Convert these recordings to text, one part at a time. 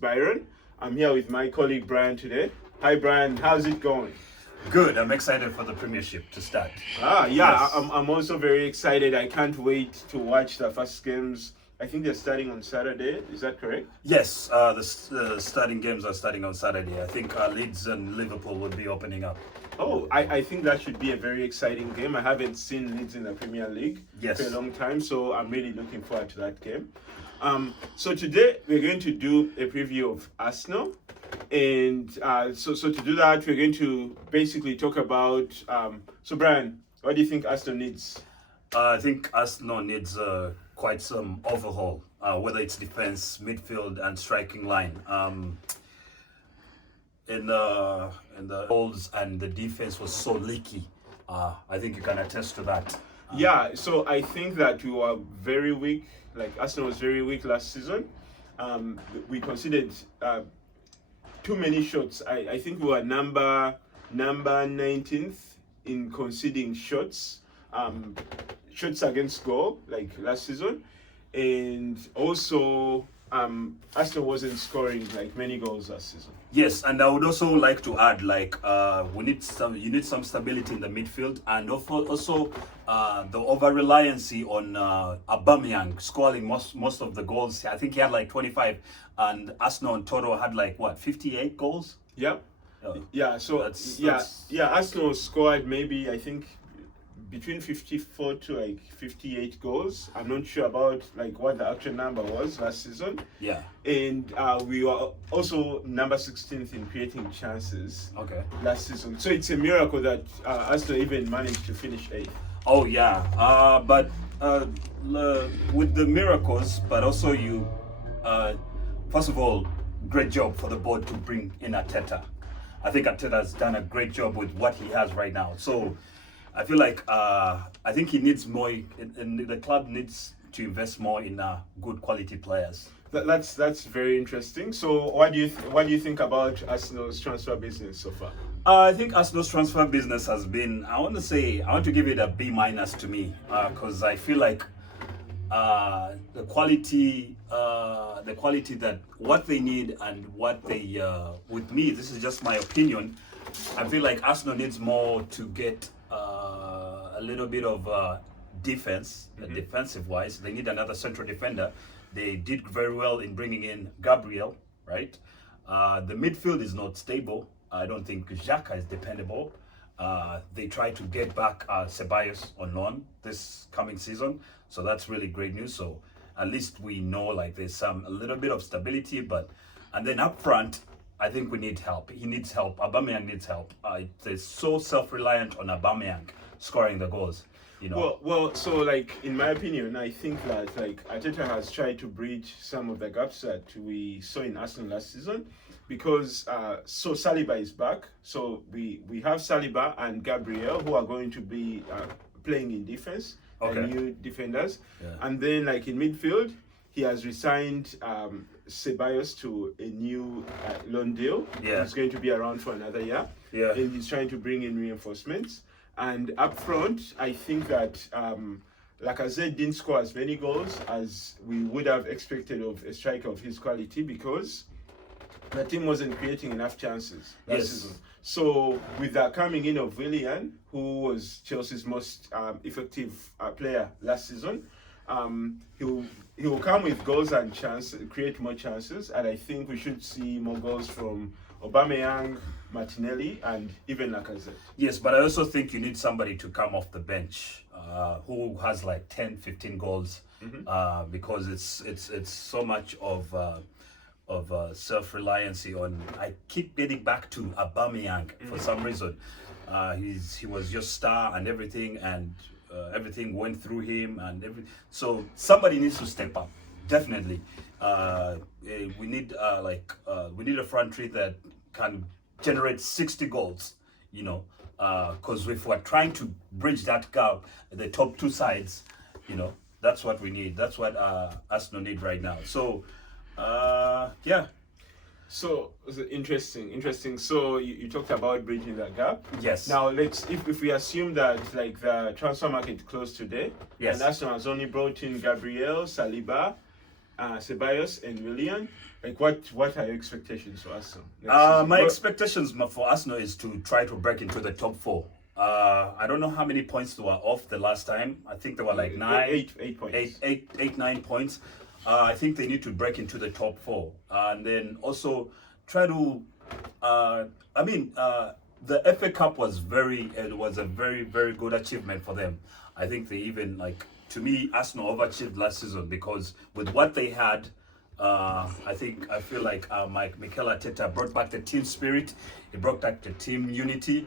Byron. I'm here with my colleague BryAN today. Hi BryAN, how's it going? Good. I'm excited for the Premiership to start. Yes. Yes. I'm also very excited. I can't wait to watch the first games. I think they're starting on Saturday. Is that correct? Yes, the starting games are starting on Saturday. I think Leeds and Liverpool will be opening up. Oh, I think that should be a very exciting game. I haven't seen Leeds in the Premier League Yes. for a long time, so I'm really looking forward to that game. So today we're going to do a preview of Arsenal, and so to do that we're going to basically talk about. So BryAN, what do you think Arsenal needs? I think Arsenal needs quite some overhaul, whether it's defense, midfield, and striking line. In the goals and the defense was so leaky. I think you can attest to that. Yeah, so I think that we were very weak. Like Arsenal was very weak last season. We considered too many shots. I think we were number 19th in conceding shots, shots against goal, like last season, and also Arsenal wasn't scoring like many goals last season. Yes, and I would also like to add, like, you need some stability in the midfield, and also the over reliancy on Aubameyang scoring most of the goals. I think he had like 25, and Arsenal in total had like what 58 goals. Yeah, yeah. So That's- Arsenal scored maybe I think between 54 to like 58 goals. I'm not sure about like what the actual number was last season. Yeah. And we were also number 16th in creating chances Okay. last season. So it's a miracle that Arsenal even managed to finish 8th. Oh yeah. But with the miracles, but also first of all, great job for the board to bring in Arteta. I think Arteta has done a great job with what he has right now. So I feel like I think he needs more, and the club needs to invest more in good quality players. That's very interesting. So what do you think about Arsenal's transfer business so far? I think Arsenal's transfer business has been. I want to give it a B- to me, because I feel like the quality that what they need and what they with me. This is just my opinion. I feel like Arsenal needs more to get a little bit of defense, defensive wise. They need another central defender. They did very well in bringing in Gabriel, right? The midfield is not stable. I don't think Xhaka is dependable. They tried to get back Ceballos on loan this coming season, so that's really great news. So at least we know like there's a little bit of stability, and then up front, I think we need help. He needs help. Aubameyang needs help. They're so self-reliant on Aubameyang scoring the goals. You know. Well. So like in my opinion, I think that like Arteta has tried to bridge some of the gaps that we saw in Arsenal last season, because so Saliba is back. So we have Saliba and Gabriel who are going to be playing in defense, Okay. the new defenders, Yeah. and then like in midfield, he has resigned Ceballos to a new loan deal. Yeah. He's going to be around for another year. Yeah. And he's trying to bring in reinforcements. And up front, I think that Lacazette didn't score as many goals as we would have expected of a striker of his quality, because the team wasn't creating enough chances last Yes. season. So with the coming in of bRYAN, who was Chelsea's most effective player last season, he will come with goals and create more chances, and I think we should see more goals from Aubameyang, Martinelli, and even Lacazette. Yes, but I also think you need somebody to come off the bench who has like 10, 15 goals, because it's so much of self-reliancy on. I keep getting back to Aubameyang for some reason. He was just star and everything, and everything went through him, so somebody needs to step up. Definitely, we need a front three that can generate 60 goals. You know, because if we're trying to bridge that gap, the top two sides, you know, that's what we need. That's what Arsenal need right now. So, yeah. So interesting. So you talked about bridging that gap. Yes. Now if we assume that like the transfer market closed today, Yes. and Arsenal has only brought in Gabriel, Saliba, Ceballos, and bRYAN, Like what are your expectations for Arsenal? My expectations for Arsenal is to try to break into the top 4. I don't know how many points they were off the last time. I think they were like 8 points. 9 points. I think they need to break into the top 4, and then also try to. The FA Cup was a very very good achievement for them. I think they even to me, Arsenal overachieved last season because with what they had. I feel like Mikel Arteta brought back the team spirit. He brought back the team unity.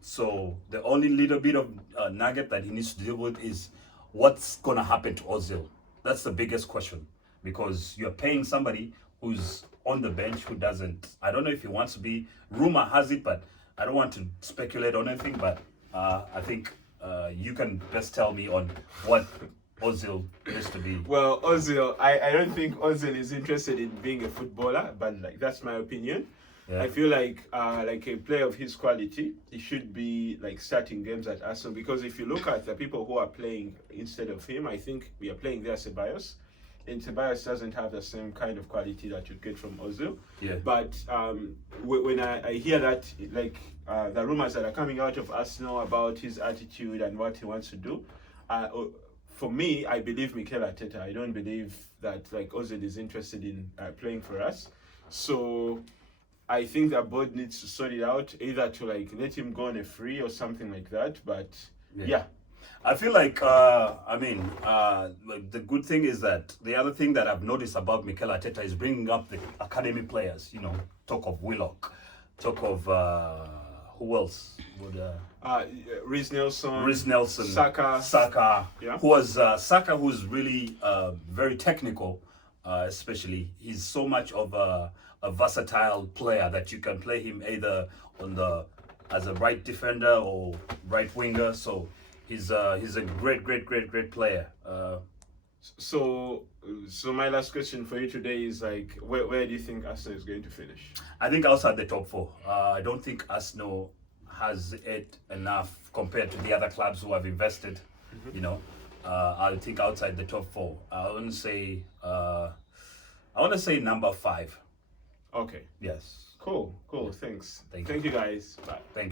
So the only little bit of nugget that he needs to deal with is what's gonna happen to Ozil. That's the biggest question because you're paying somebody who's on the bench who doesn't. I don't know if he wants to be. Rumor has it, but I don't want to speculate on anything. But I think you can best tell me on what Ozil needs to be. Well, Ozil, I don't think Ozil is interested in being a footballer, but that's my opinion. Yeah. I feel like a player of his quality, he should be starting games at Arsenal because if you look at the people who are playing instead of him, I think we are playing there Ceballos, and Ceballos doesn't have the same kind of quality that you get from Ozil. Yeah. But when I hear that, the rumors that are coming out of Arsenal about his attitude and what he wants to do, for me, I believe Mikel Arteta. I don't believe that Ozil is interested in playing for us. So I think that board needs to sort it out, either to let him go on a free or something like that. But yeah. I feel like the good thing is that the other thing that I've noticed about Mikel Arteta is bringing up the academy players. Talk of Willock, talk of who else would. Reece Nelson, Saka, yeah. Saka, who's really very technical, especially. He's so much of a versatile player that you can play him either as a right defender or right winger. So he's a great player. So my last question for you today is where do you think Arsenal is going to finish? I think outside the top 4. I don't think Arsenal has it enough compared to the other clubs who have invested. Mm-hmm. I think outside the top 4. I want to say number 5. Okay. Yes. Cool. Thanks. Thank you guys. Bye. Thank you.